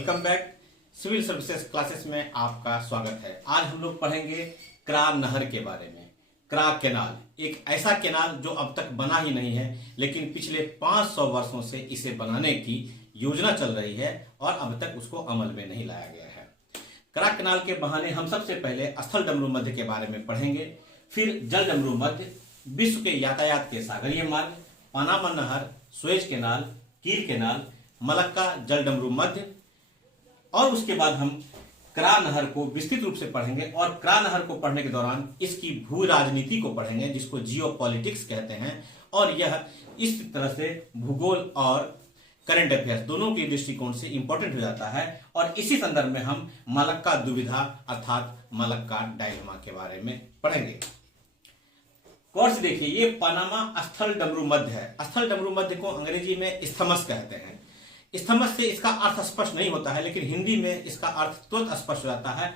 Welcome back. Civil services classes में आपका स्वागत है। आज हम लोग पढ़ेंगे क्रा नहर के बारे में। क्रा कैनाल एक ऐसा कैनाल जो अब तक बना ही नहीं है, लेकिन पिछले 500 वर्षों से इसे बनाने की योजना चल रही है और अब तक उसको अमल में नहीं लाया गया है। क्रा कैनाल के बहाने हम सबसे पहले स्थल डमरू मध्य के बारे में पढ़ेंगे, फिर जल डमरू मध्य, विश्व के यातायात के सागरीय मार्ग, पनामा नहर, सुएज कैनाल, कील कैनाल, मलक्का जल डमरू मध्य, और उसके बाद हम क्रा नहर को विस्तृत रूप से पढ़ेंगे। और क्रा नहर को पढ़ने के दौरान इसकी भू राजनीति को पढ़ेंगे, जिसको जियो पॉलिटिक्स कहते हैं। और यह इस तरह से भूगोल और करंट अफेयर्स दोनों के दृष्टिकोण से इंपॉर्टेंट हो जाता है। और इसी संदर्भ में हम मलक्का दुविधा अर्थात मलक्का डायलेमा के बारे में पढ़ेंगे। कोर्स देखिए, ये पनामा स्थल डमरू मध्य है। स्थल डमरू मध्य को अंग्रेजी में स्थमस कहते हैं। स्थमस से इसका अर्थ स्पष्ट नहीं होता है, लेकिन हिंदी में इसका अर्थ तुरंत स्पष्ट हो जाता है।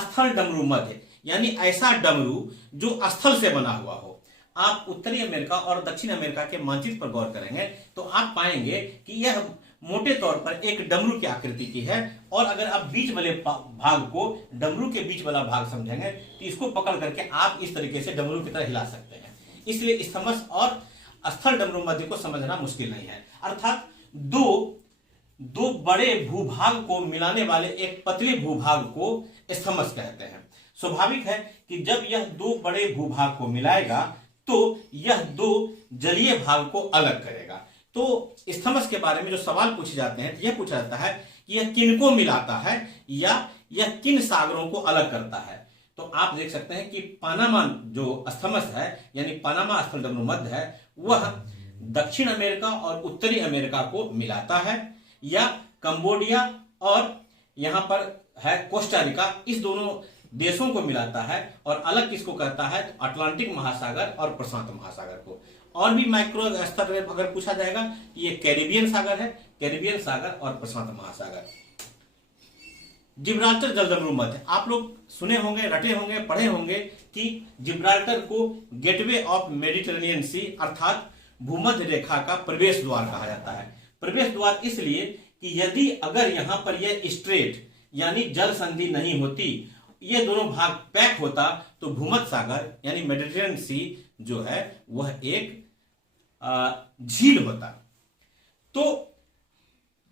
स्थल डमरू मध्य यानी ऐसा डमरू जो स्थल से बना हुआ हो। आप उत्तरी अमेरिका और दक्षिण अमेरिका के मानचित्र पर गौर करेंगे तो आप पाएंगे कि यह मोटे तौर पर एक डमरू की आकृति की है। और अगर आप बीच वाले भाग को डमरू के बीच वाला भाग समझेंगे तो इसको पकड़ करके आप इस तरीके से डमरू की तरह हिला सकते हैं। इसलिए स्थमस और स्थल डमरू मध्य को समझना मुश्किल नहीं है। अर्थात दो बड़े भूभाग को मिलाने वाले एक पतले भूभाग को स्थमस कहते हैं। स्वाभाविक है कि जब यह दो बड़े भूभाग को मिलाएगा तो यह दो जलीय भाग को अलग करेगा। तो स्थमस के बारे में जो सवाल पूछे जाते हैं, यह पूछा जाता है कि यह किनको मिलाता है या यह किन सागरों को अलग करता है। तो आप देख सकते हैं कि पनामा जो स्थमस है यानी पनामा स्थल डमरू मध्य है, वह दक्षिण अमेरिका और उत्तरी अमेरिका को मिलाता है, या कंबोडिया और यहां पर है कोस्टारिका, इस दोनों देशों को मिलाता है। और अलग किसको कहता है तो अटलांटिक महासागर और प्रशांत महासागर को। और भी माइक्रो स्तर में अगर पूछा जाएगा ये कैरिबियन सागर है, कैरिबियन सागर और प्रशांत महासागर। जिब्राल्टर जल डमरू मध्य, आप लोग सुने होंगे, रटे होंगे, पढ़े होंगे कि जिब्राल्टर को गेटवे ऑफ मेडिटेरेनियन सी अर्थात भूमध्य रेखा का प्रवेश द्वार कहा जाता है। प्रवेश द्वार इसलिए कि यदि अगर यहां पर यह स्ट्रेट यानी जल संधि नहीं होती, ये दोनों भाग पैक होता, तो भूमध्य सागर यानी मेडिटेरेनियन सी जो है वह एक झील होता। तो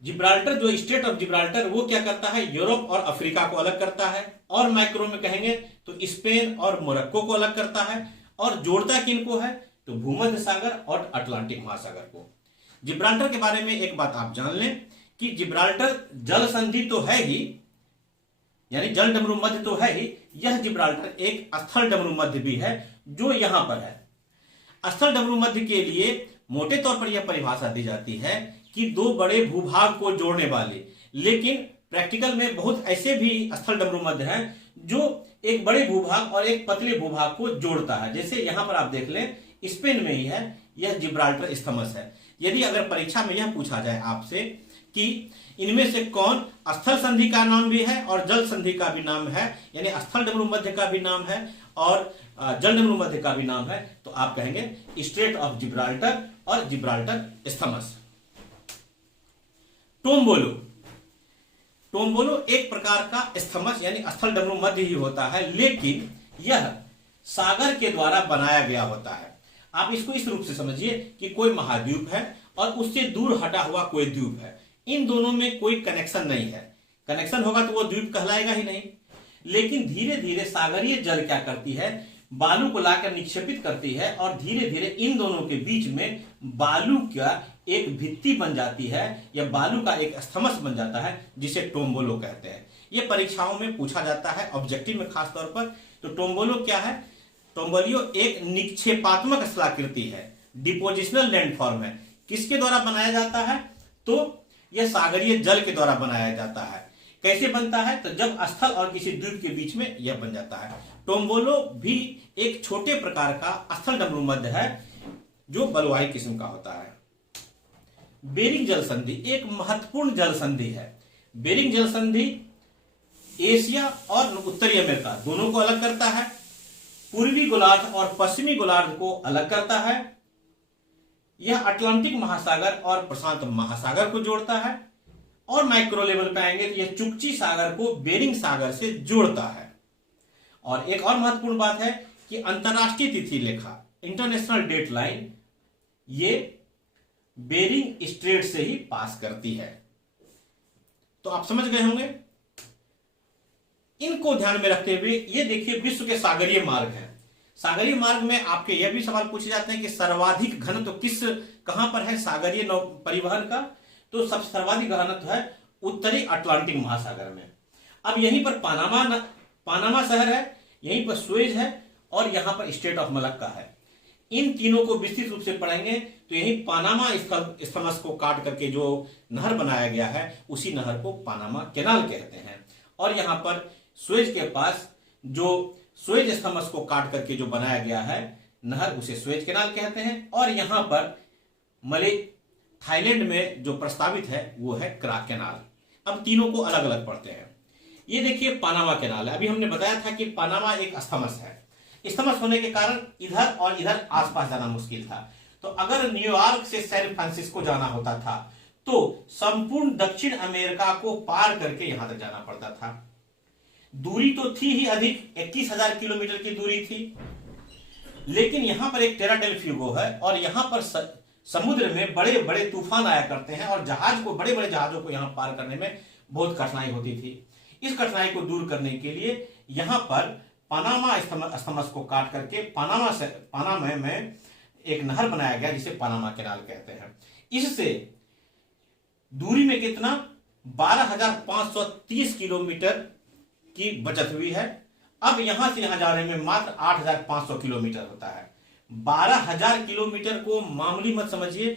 जिब्राल्टर जो स्टेट ऑफ जिब्राल्टर वो क्या करता है, यूरोप और अफ्रीका को अलग करता है। और माइक्रो में कहेंगे तो स्पेन और मोरक्को को अलग करता है। और जोड़ता किनको है तो भूमध्य सागर और अटलांटिक महासागर को। जिब्राल्टर के बारे में एक बात आप जान लें कि जिब्राल्टर जल संधि तो है ही, यानी जल डमरू मध्य तो है ही, यह जिब्राल्टर एक स्थल डमरू मध्य भी है जो यहां पर है। स्थल डमरू मध्य के लिए मोटे तौर पर यह परिभाषा दी जाती है कि दो बड़े भूभाग को जोड़ने वाले, लेकिन प्रैक्टिकल में बहुत ऐसे भी स्थल डमरू मध्य हैं जो एक बड़े भूभाग और एक पतले भूभाग को जोड़ता है। जैसे यहां पर आप देख लें, स्पेन में ही है, यह जिब्राल्टर स्थमस है। यदि अगर परीक्षा में यह पूछा जाए आपसे कि इनमें से कौन स्थल संधि का नाम भी है और जल संधि का भी नाम है, यानी स्थल डमरू मध्य का भी नाम है और जल डमरू मध्य का भी नाम है, तो आप कहेंगे स्ट्रेट ऑफ जिब्राल्टर और जिब्राल्टर स्थमस। टोम्बोलो, टोम्बोलो एक प्रकार का स्थमस यानी स्थल डमरू मध्य ही होता है, लेकिन यह सागर के द्वारा बनाया गया होता है। आप इसको इस रूप से समझिए कि कोई महाद्वीप है और उससे दूर हटा हुआ कोई द्वीप है। इन दोनों में कोई कनेक्शन नहीं है। कनेक्शन होगा तो वो द्वीप कहलाएगा ही नहीं। लेकिन धीरे धीरे सागरीय जल क्या करती है, बालू को लाकर निक्षेपित करती है और धीरे धीरे इन दोनों के बीच में बालू का एक भित्ति बन जाती है या बालू का एक स्थमस बन जाता है, जिसे टोम्बोलो कहते हैं। यह परीक्षाओं में पूछा जाता है, ऑब्जेक्टिव में खासतौर पर। तो टोम्बोलो क्या है, टोम्बोलियो एक निक्षेपात्मक स्थलाकृति है, डिपोजिशनल लैंडफॉर्म है। किसके द्वारा बनाया जाता है तो यह सागरीय जल के द्वारा बनाया जाता है। कैसे बनता है तो जब स्थल और किसी द्वीप के बीच में यह बन जाता है। टोम्बोलो भी एक छोटे प्रकार का स्थल डमरू मध्य है जो बलुआही किस्म का होता है। बेरिंग जल संधि एक महत्वपूर्ण जल संधि है। बेरिंग जल संधि एशिया और उत्तरी अमेरिका दोनों को अलग करता है, पूर्वी गोलार्ध और पश्चिमी गोलार्ध को अलग करता है। यह अटलांटिक महासागर और प्रशांत महासागर को जोड़ता है और माइक्रो लेवल पे आएंगे तो यह चुकची सागर को बेरिंग सागर से जोड़ता है। और एक और महत्वपूर्ण बात है कि अंतरराष्ट्रीय तिथि लेखा इंटरनेशनल डेट लाइन ये बेरिंग स्ट्रेट से ही पास करती है। तो आप समझ गए होंगे। इनको ध्यान में रखते हुए ये देखिए विश्व के सागरीय मार्ग हैं। सागरीय मार्ग में आपके यह भी सवाल पूछे जाते हैं कि सर्वाधिक घनत्व कहां पर है सागरीय नौ परिवहन का। तो सबसे सर्वाधिक घनत्व है उत्तरी अटलांटिक महासागर में। अब यहीं पर पानामा शहर है, यहीं पर सुएज है और यहां पर स्टेट ऑफ मलक्का है। इन तीनों को विस्तृत रूप से पढ़ेंगे तो यही पानामा स्थमस को काट करके जो नहर बनाया गया है उसी नहर को पानामा कैनाल कहते हैं। और यहां पर सुएज के पास जो सुएज स्थमस को काट करके जो बनाया गया है नहर उसे सुएज कैनाल कहते हैं। और यहां पर थाईलैंड में जो प्रस्तावित है वो है क्रा कैनाल। अब तीनों को अलग अलग पढ़ते हैं। ये देखिए पानामा कैनाल है। अभी हमने बताया था कि पानामा एक स्थमस है। स्थमस होने के कारण इधर और इधर आसपास जाना मुश्किल था। तो अगर न्यूयॉर्क से सैन फ्रांसिस्को जाना होता था तो संपूर्ण दक्षिण अमेरिका को पार करके यहां तक जाना पड़ता था। दूरी तो थी ही अधिक, 21,000 किलोमीटर की दूरी थी। लेकिन यहां पर एक टेरा डेल फ्यूगो है और यहां पर समुद्र में बड़े बड़े तूफान आया करते हैं और बड़े बड़े जहाजों को यहां पार करने में बहुत कठिनाई होती थी। इस कठिनाई को दूर करने के लिए यहां पर पानामा स्थमस को काट करके पानामा में एक नहर बनाया गया जिसे पानामा कैनाल कहते हैं। इससे दूरी में कितना 12,530 किलोमीटर की बचत हुई है। अब यहां से यहां जाने में मात्र 8,500 किलोमीटर होता है। 12,000 किलोमीटर को मामूली मत समझिए।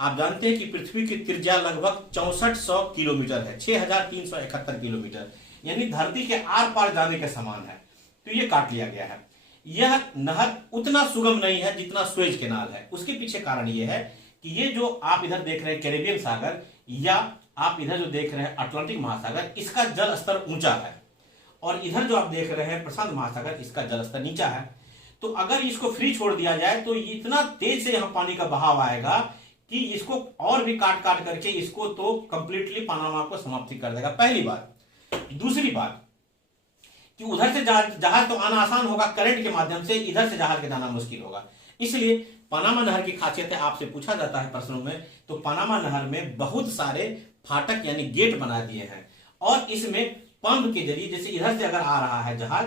आप जानते हैं कि पृथ्वी की त्रिज्या लगभग 6400 किलोमीटर है, 6,371 किलोमीटर, यानी धरती के आर पार जाने के समान है। तो ये काट लिया गया है। यह नहर उतना सुगम नहीं है जितना सुएज कैनाल है। उसके पीछे कारण यह है कि ये जो आप इधर देख रहे हैं कैरेबियन सागर या आप इधर जो देख रहे हैं अटलांटिक महासागर, इसका जल स्तर ऊंचा है और इधर जो आप देख रहे हैं प्रशांत महासागर, इसका जल स्तर नीचा है। तो अगर इसको फ्री छोड़ दिया जाए तो इतना तेज से यहां पानी का बहाव आएगा कि इसको और भी काट काट करके इसको तो कंप्लीटली पानामा को समाप्ति कर देगा। पहली बात। दूसरी बात कि उधर से जहाज तो आना आसान होगा करंट के माध्यम से, इधर से जहाज के जाना मुश्किल होगा। इसलिए पानामा नहर की खासियत है, आपसे पूछा जाता है प्रश्नों में, तो पानामा नहर में बहुत सारे फाटक यानी गेट बना दिए हैं और इसमें पंप के जरिए, जैसे इधर से अगर आ रहा है जहाज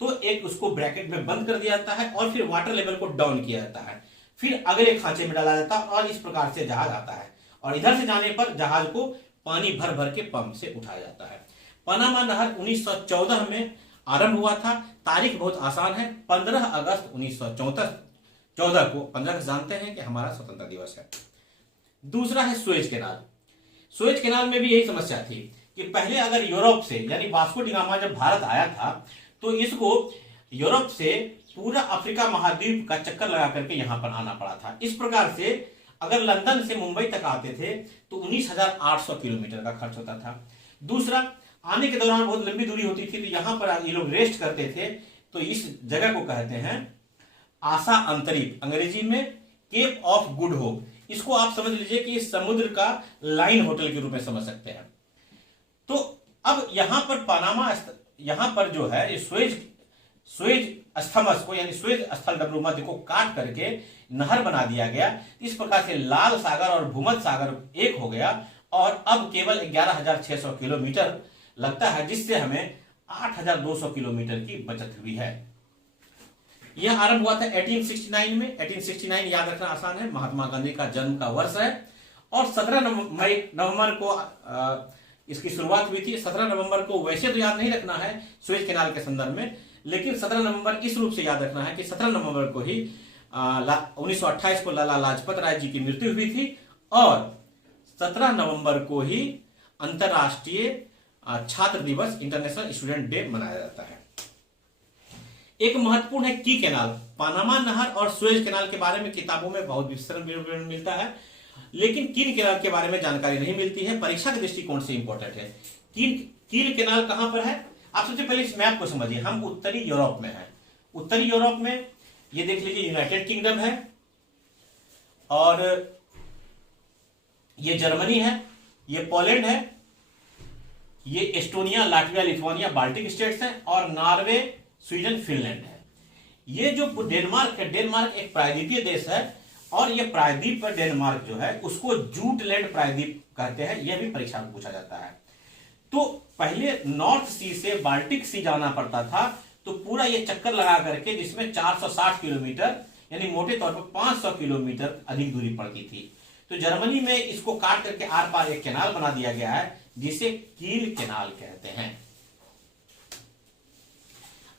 तो एक उसको ब्रैकेट में बंद कर दिया जाता है और फिर वाटर लेवल को डाउन किया जाता है, फिर अगले खांचे में डाला जाता है और इस प्रकार से जहाज आता है और इधर से जाने पर जहाज को पानी भर भर के पंप से उठाया जाता है। पानामा नहर 1914 में आरंभ हुआ था। तारीख बहुत आसान है, 15 अगस्त 1914 को 15 अगस्त जानते हैं कि हमारा स्वतंत्रता दिवस है। दूसरा है सुएज कैनाल। सुएज कैनाल में भी यही समस्या थी कि पहले अगर यूरोप से यानी वास्को डी गामा जब भारत आया था तो इसको यूरोप से पूरा अफ्रीका महाद्वीप का चक्कर लगा करके यहां पर आना पड़ा था। इस प्रकार से अगर लंदन से मुंबई तक आते थे तो 19,800 किलोमीटर का खर्च होता था। दूसरा, आने के दौरान बहुत लंबी दूरी होती थी तो यहां पर ये लोग रेस्ट करते थे, तो इस जगह को कहते हैं आशा अंतरीप, अंग्रेजी में केप ऑफ गुड होप। इसको आप समझ लीजिए कि समुद्र का लाइन होटल के रूप में समझ सकते हैं। तो अब यहां पर जो है ये सुएज स्थमस को यानी सुएज स्थल डब्ल्यू मध्य को काट करके नहर बना दिया गया। इस प्रकार से लाल सागर और भूमध्य सागर एक हो गया और अब केवल 11,600 किलोमीटर लगता है, जिससे हमें 8,200 किलोमीटर की बचत हुई है। यह आरंभ हुआ था 1869 में। 1869 याद रखना आसान है, महात्मा गांधी का जन्म का वर्ष है और 17 नवंबर को इसकी शुरुआत हुई थी। 17 नवंबर को वैसे तो याद नहीं रखना है सुएज कैनाल के संदर्भ में, लेकिन 17 नवंबर इस रूप से याद रखना है कि 17 नवंबर को ही 1928 को लाला लाजपत राय जी की मृत्यु हुई थी और 17 नवंबर को ही अंतरराष्ट्रीय छात्र दिवस इंटरनेशनल स्टूडेंट डे मनाया जाता है। एक महत्वपूर्ण है की कैनाल। पानामा नहर और सुएज कैनाल के बारे में किताबों में बहुत विवरण मिलता है, लेकिन कील कैनाल के बारे में जानकारी नहीं मिलती है। परीक्षा के दृष्टिकोण से इंपॉर्टेंट है। कील कैनाल कहां पर है? आप सबसे पहले इस मैप को समझिए। हम उत्तरी यूरोप में हैं। उत्तरी यूरोप में ये देख लीजिए यूनाइटेड किंगडम है और ये जर्मनी है, ये पोलैंड है ये Estonia, Latvia, Lithuania Baltic states हैं, और नॉर्वे, स्वीडन, फिनलैंड है। ये जो डेनमार्क है, डेनमार्क एक प्रायद्वीपीय देश है, और ये प्रायद्वीप पर डेनमार्क जो है उसको जूटलैंड प्रायद्वीप कहते हैं। यह भी परीक्षा में पूछा जाता है। तो पहले नॉर्थ सी से बाल्टिक सी जाना पड़ता था, तो पूरा ये चक्कर लगा करके, जिसमें 460 किलोमीटर यानी मोटे तौर पर 500 किलोमीटर अधिक दूरी पड़ती थी। तो जर्मनी में इसको काट करके आर पार एक कैनाल बना दिया गया है, जिसे कील कैनाल कहते हैं।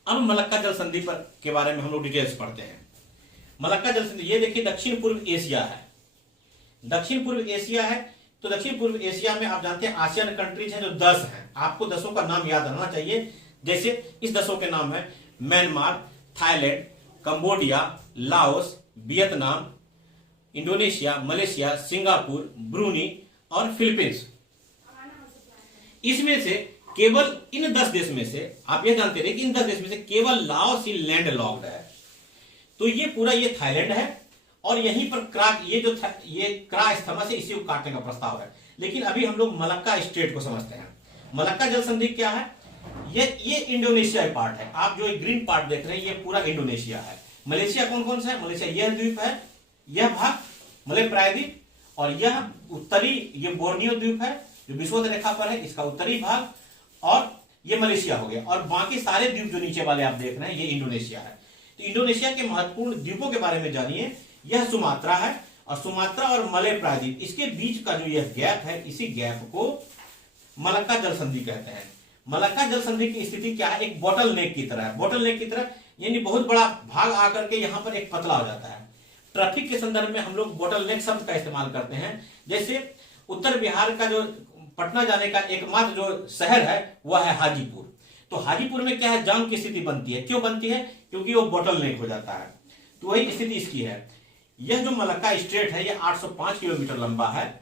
अब मलक्का जल संधि पर के बारे में हम लोग डिटेल्स पढ़ते हैं। मलक्का जल संधि, ये देखिए दक्षिण पूर्व एशिया है। दक्षिण पूर्व एशिया है, तो दक्षिण पूर्व एशिया में आप जानते हैं आसियान कंट्रीज हैं जो 10 हैं। आपको 10 का नाम याद रहना चाहिए। जैसे इस 10 के नाम है Myanmar, Thailand, Cambodia, Laos, Vietnam, Indonesia, Malaysia, Singapore, Bruny और फिलीपींस। इसमें से केवल इन 10 देश में से आप यह जानते रहे कि इन 10 देश में से केवल लाओस ही लैंड लॉक्ड है। तो ये पूरा ये थाईलैंड है, और यहीं पर ये क्रा स्थमस है, इसी को काटने का प्रस्ताव है। लेकिन अभी हम लोग मलक्का स्टेट को समझते हैं। मलक्का जल संधि क्या है? ये इंडोनेशिया पार्ट है। आप जो ग्रीन पार्ट देख रहे हैं ये पूरा इंडोनेशिया है। मलेशिया कौन कौन सा है? मलेशिया यह द्वीप है, यह भाग मलय प्रायद्वीप, और यह उत्तरी ये बोर्नियो द्वीप है जो विषुवत रेखा पर है, इसका उत्तरी भाग, और ये मलेशिया हो गया। और बाकी सारे द्वीप जो नीचे वाले आप देख रहे हैं ये इंडोनेशिया है। तो इंडोनेशिया के महत्वपूर्ण द्वीपों के बारे में जानिए। यह सुमात्रा है, और सुमात्रा और मलय प्रायद्वीप इसके बीच का जो यह गैप है, इसी गैप को मलक्का जल संधि कहते हैं। मलक्का जल संधि की स्थिति क्या है? एक बोटल नेक की तरह है। बोटल नेक की तरह यानी बहुत बड़ा भाग आकर के यहां पर एक पतला हो जाता है। ट्रैफिक के संदर्भ में हम लोग बोटल नेक शब्द का इस्तेमाल करते हैं। जैसे उत्तर बिहार का जो पटना जाने का एकमात्र जो शहर है वह है हाजीपुर। तो हाजीपुर में क्या है? जाम की स्थिति बनती है। क्यों बनती है? क्योंकि वो बोटल नेक हो जाता है। तो वही स्थिति इसकी है। यह जो मलक्का स्ट्रेट है यह 805 किलोमीटर लंबा है,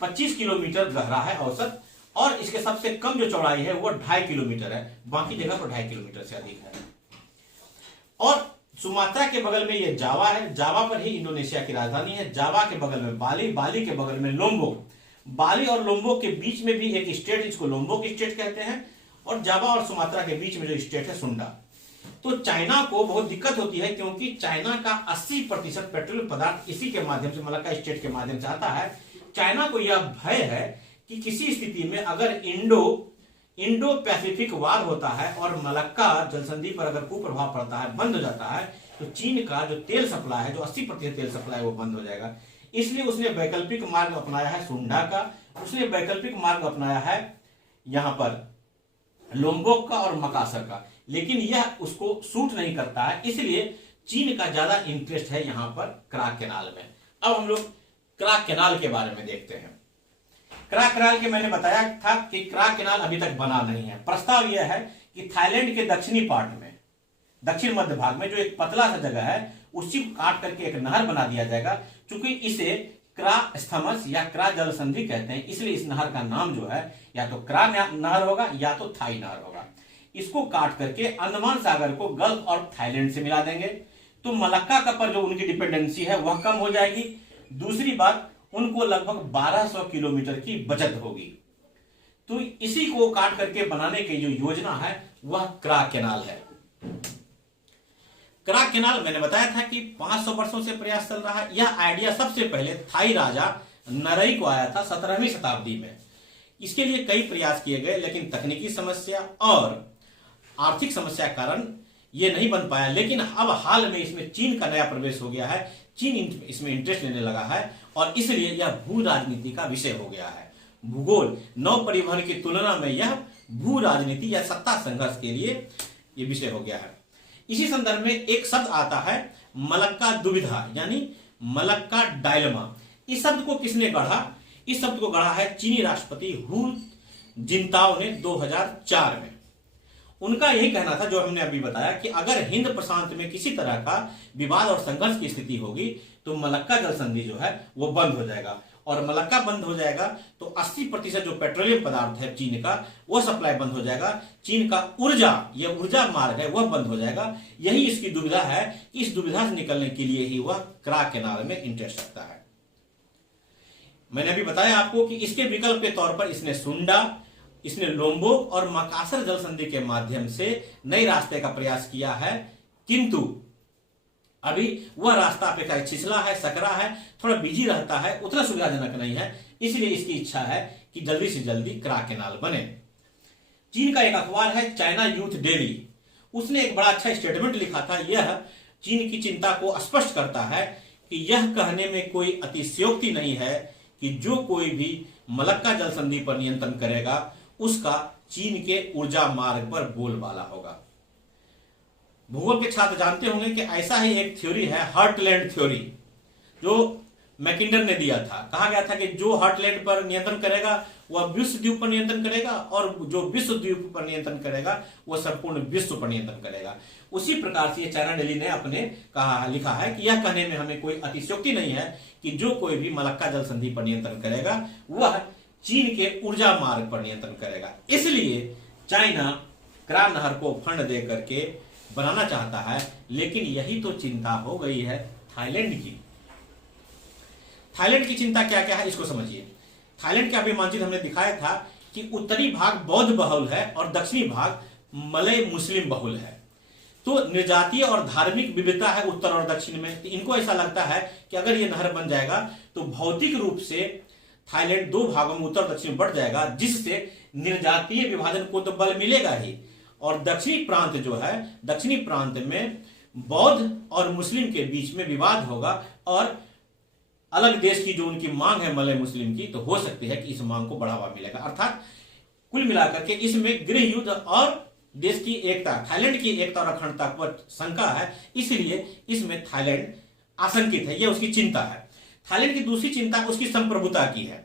25 किलोमीटर गहरा है औसत, और इसके सबसे कम जो चौड़ाई है वो 2.5 किलोमीटर है। बाकी जगह पर 2.5 किलोमीटर से अधिक है। और सुमात्रा के बगल में ये जावा है। जावा पर ही इंडोनेशिया की राजधानी है। जावा के बगल में बाली, बाली के बगल में लोम्बोक, बाली और लोम्बोक के बीच में भी एक स्टेट, इसको लोम्बोक स्टेट कहते हैं। और जावा और सुमात्रा के बीच में जो स्टेट है सुंडा। तो चाइना को बहुत दिक्कत होती है, क्योंकि चाइना का 80% पेट्रोलियम पदार्थ इसी के माध्यम से, मलक्का स्टेट के माध्यम से आता है। चाइना को यह भय है कि किसी स्थिति में अगर इंडो पैसिफिक वार होता है और मलक्का जलसंधि पर अगर कुप्रभाव पड़ता है, बंद हो जाता है, तो चीन का जो तेल सप्लाई है, जो 80% तेल सप्लाई, वो बंद हो जाएगा। इसलिए उसने वैकल्पिक मार्ग अपनाया है सुंडा का, उसने वैकल्पिक मार्ग अपनाया है यहां पर लोम्बोक का और मकासर का। लेकिन यह उसको सूट नहीं करता है, इसलिए चीन का ज्यादा इंटरेस्ट है यहां पर क्राक कैनाल में। अब हम लोग क्राक कैनाल के बारे में देखते हैं। क्राक कैनाल के मैंने बताया था कि क्राक कैनाल अभी तक बना नहीं है। प्रस्ताव यह है कि थाईलैंड के दक्षिणी पार्ट में, दक्षिण मध्य भाग में जो एक पतला सा जगह है, उसी को काट करके एक नहर बना दिया जाएगा। चूंकि इसे क्रा स्थमस या क्रा जल संधि कहते हैं, इसलिए इस नहर का नाम जो है या तो क्रा नहर होगा या तो थाई नहर होगा। इसको काट करके अंडमान सागर को गल्फ और थाईलैंड से मिला देंगे, तो मलक्का का पर जो उनकी डिपेंडेंसी है वह कम हो जाएगी। दूसरी बात, उनको लगभग 1200 किलोमीटर की बचत होगी। तो इसी को काट करके बनाने की जो योजना है वह क्राक कैनाल है। क्राक कैनाल मैंने बताया था कि 500 वर्षों से प्रयास चल रहा है। यह आइडिया सबसे पहले थाई राजा नरई को आया था 17वीं शताब्दी में। इसके लिए कई प्रयास किए गए, लेकिन तकनीकी समस्या और आर्थिक समस्या के कारण यह नहीं बन पाया। लेकिन अब हाल में इसमें चीन का नया प्रवेश हो गया है। चीन इसमें इंटरेस्ट लेने लगा है, और इसलिए यह भू राजनीति का विषय हो गया है। भूगोल नौ परिवहन की तुलना में यह भू राजनीति या सत्ता संघर्ष के लिए यह विषय हो गया है। इसी संदर्भ में एक शब्द आता है मलक्का दुविधा, यानी मलक्का डायलमा। इस शब्द को किसने गढ़ा? इस शब्द को गढ़ा है चीनी राष्ट्रपति हू जिनताओ ने 2004 में। उनका यही कहना था जो हमने अभी बताया कि अगर हिंद प्रशांत में किसी तरह का विवाद और संघर्ष की स्थिति होगी तो मलक्का जल संधि जो है वो बंद हो जाएगा, और मलक्का बंद हो जाएगा तो 80% जो पेट्रोलियम पदार्थ है चीन का, वो सप्लाई बंद हो जाएगा। चीन का ऊर्जा मार्ग है वह बंद हो जाएगा। यही इसकी दुविधा है। इस दुविधा से निकलने के लिए ही वह क्राक कैनाल में इंटरेस्ट रखता है। मैंने अभी बताया आपको कि इसके विकल्प के तौर पर इसने सुंडा इसने लोम्बोक और मकासर जल संधि के माध्यम से नए रास्ते का प्रयास किया है, किंतु अभी वह रास्ता अपेक्षाकृत छिछला है, सकरा है, थोड़ा बिजी रहता है, उतना सुविधाजनक नहीं है। इसलिए इसकी इच्छा है कि जल्दी से जल्दी क्रा कैनाल बने। चीन का एक अखबार है चाइना यूथ डेली, उसने एक बड़ा अच्छा स्टेटमेंट लिखा था। यह चीन की चिंता को स्पष्ट करता है कि यह कहने में कोई अतिशयोक्ति नहीं है कि जो कोई भी मलक्का जल संधि पर नियंत्रण करेगा उसका चीन के ऊर्जा मार्ग पर बोलबाला होगा। भूगोल के छात्र जानते होंगे कि ऐसा ही एक थ्योरी है, हार्टलैंड थ्योरी, जो मैकिंडर ने दिया था। कहा गया था कि जो हार्टलैंड पर नियंत्रण करेगा वह विश्व द्वीप पर नियंत्रण करेगा, और जो विश्व द्वीप पर नियंत्रण करेगा वह संपूर्ण विश्व पर नियंत्रण करेगा। उसी प्रकार से चाइना डेली ने अपने लिखा है कि यह कहने में हमें कोई अतिशयोक्ति नहीं है कि जो कोई भी मलक्का जल संधि पर नियंत्रण करेगा वह चीन के ऊर्जा मार्ग पर नियंत्रण करेगा। इसलिए चाइना क्रा नहर को फंड दे करके बनाना चाहता है, लेकिन यही तो चिंता हो गई है थाईलैंड की। थाईलैंड की चिंता क्या क्या है इसको समझिए। थाईलैंड का अभी मानचित्र हमने दिखाया था कि उत्तरी भाग बौद्ध बहुल है और दक्षिणी भाग मलय मुस्लिम बहुल है। तो निर्जातीय और धार्मिक विविधता है उत्तर और दक्षिण में। तो इनको ऐसा लगता है कि अगर ये नहर बन जाएगा तो भौतिक रूप से थाईलैंड दो भागों में उत्तर दक्षिण बढ़ जाएगा, जिससे निर्जातीय विभाजन को तो बल मिलेगा ही, और दक्षिणी प्रांत जो है, दक्षिणी प्रांत में बौद्ध और मुस्लिम के बीच में विवाद होगा, और अलग देश की जो उनकी मांग है मलय मुस्लिम की, तो हो सकती है कि इस मांग को बढ़ावा मिलेगा। अर्थात कुल मिलाकर के इसमें गृह युद्ध और देश की एकता, थाईलैंड की एकता और अखंडता पर शंका है, इसलिए इसमें थाईलैंड आशंकित है, यह उसकी चिंता है। थाईलैंड की दूसरी चिंता उसकी संप्रभुता की है।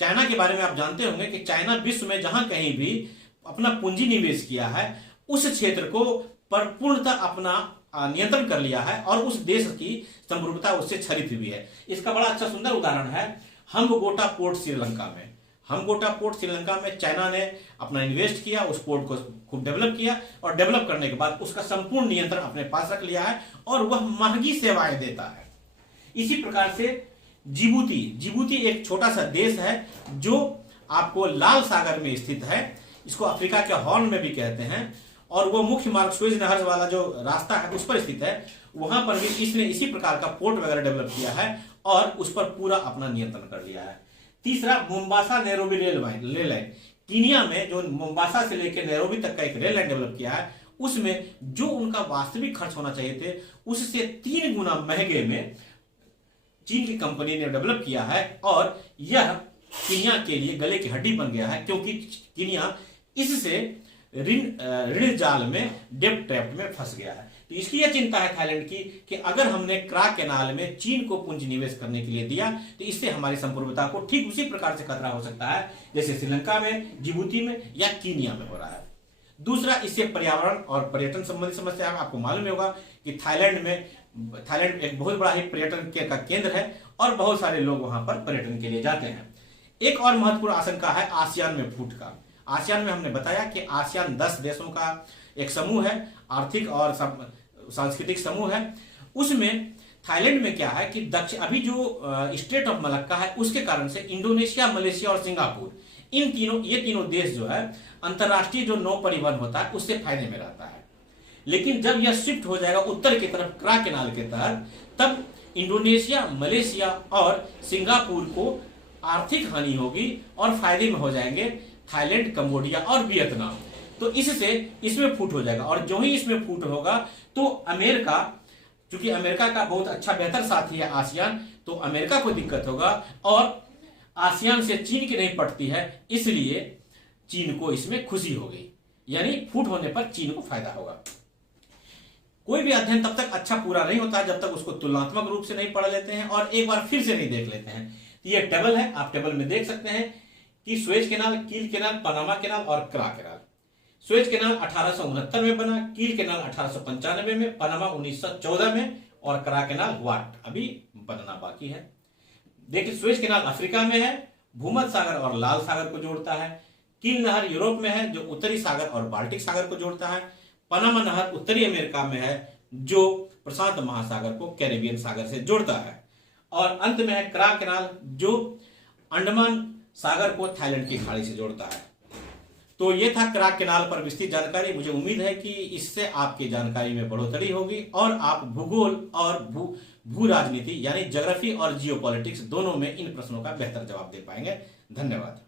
चाइना के बारे में आप जानते होंगे कि चाइना विश्व में जहां कहीं भी अपना पूंजी निवेश किया है उस क्षेत्र को पूर्णतः अपना नियंत्रण कर लिया है, और उस देश की संप्रभुता उससे छरित हुई है। इसका बड़ा अच्छा सुंदर उदाहरण है हम्बगोटा पोर्ट श्रीलंका में। हम्बगोटा पोर्ट श्रीलंका में चाइना ने अपना इन्वेस्ट किया, उस पोर्ट को खूब डेवलप किया, और डेवलप करने के बाद उसका संपूर्ण नियंत्रण अपने पास रख लिया है, और वह महंगी सेवाएं देता है। इसी प्रकार से जिबूती एक छोटा सा देश है जो आपको लाल सागर में स्थित है, इसको अफ्रीका के हॉर्न में भी कहते हैं, और वो मुख्य मार्ग सुएज नहर वाला जो रास्ता है उस पर स्थित है। वहां पर भी इसने इसी प्रकार का पोर्ट वगैरह डेवलप किया है और उस पर पूरा अपना नियंत्रण कर लिया है। तीसरा, Mombasa Nairobi rail line, Kenya में जो मोम्बासा से लेकर नैरोबी तक का एक रेल लाइन डेवलप किया है, उसमें जो उनका वास्तविक खर्च होना चाहिए थे उससे 3 गुना महंगे में चीन की कंपनी ने डेवलप किया है, और यह कीनिया के लिए गले की हड्डी बन गया है, क्योंकि कीनिया इससे ऋण जाल में, डेब्ट ट्रैप में फंस गया है। तो इसकी यह चिंता है थाईलैंड की कि अगर हमने क्रा कैनाल में चीन को पूंजी निवेश करने के लिए दिया तो इससे हमारी संप्रभुता को ठीक उसी प्रकार से खतरा हो सकता है जैसे श्रीलंका में, जिबूती में या कीनिया में हो रहा है। दूसरा, इससे पर्यावरण और पर्यटन संबंधी समस्या है। आपको मालूम होगा कि थाईलैंड एक बहुत बड़ा ही पर्यटन का केंद्र है और बहुत सारे लोग वहां पर पर्यटन के लिए जाते हैं। एक और महत्वपूर्ण आशंका है आसियान में फूट का। आसियान में हमने बताया कि आसियान 10 देशों का एक समूह है, आर्थिक और सांस्कृतिक समूह है। उसमें थाईलैंड में क्या है कि अभी जो स्टेट ऑफ मलक्का है उसके कारण से इंडोनेशिया, मलेशिया और सिंगापुर, ये तीनों देश जो है अंतरराष्ट्रीय जो नौ परिवहन होता है उससे फायदे में रहता है। लेकिन जब यह शिफ्ट हो जाएगा उत्तर की तरफ क्रा कैनाल के तहत, तब इंडोनेशिया, मलेशिया और सिंगापुर को आर्थिक हानि होगी और फायदे में हो जाएंगे थाईलैंड, कंबोडिया और वियतनाम। तो इससे इसमें फूट हो जाएगा, और जो ही इसमें फूट होगा तो अमेरिका, क्योंकि अमेरिका का बहुत अच्छा बेहतर साथी है आसियान, तो अमेरिका को दिक्कत होगा, और आसियान से चीन की नहीं पड़ती है, इसलिए चीन को इसमें खुशी होगी, यानी फूट होने पर चीन को फायदा होगा। कोई भी अध्ययन तब तक अच्छा पूरा नहीं होता जब तक उसको तुलनात्मक रूप से नहीं पढ़ लेते हैं और एक बार फिर से नहीं देख लेते हैं। तो ये टेबल है, आप टेबल में देख सकते हैं कि सुएज कैनाल, कील कैनाल, पनामा कैनाल और क्रा कैनाल। सुएज कैनाल 1869 में बना, कील कैनाल 1895 में, पनामा 1914 में और क्रा कैनाल वाट अभी बनना बाकी है। देखिए, सुएज कैनाल अफ्रीका में है, भूमध्य सागर और लाल सागर को जोड़ता है। कील नहर यूरोप में है जो उत्तरी सागर और बाल्टिक सागर को जोड़ता है। पनामा नहर उत्तरी अमेरिका में है जो प्रशांत महासागर को कैरेबियन सागर से जोड़ता है। और अंत में है क्रा कैनाल जो अंडमान सागर को थाईलैंड की खाड़ी से जोड़ता है। तो ये था क्राक केनाल पर विस्तृत जानकारी। मुझे उम्मीद है कि इससे आपकी जानकारी में बढ़ोतरी होगी और आप भूगोल और भू राजनीति यानी ज्योग्राफी और जियोपॉलिटिक्स दोनों में इन प्रश्नों का बेहतर जवाब दे पाएंगे। धन्यवाद।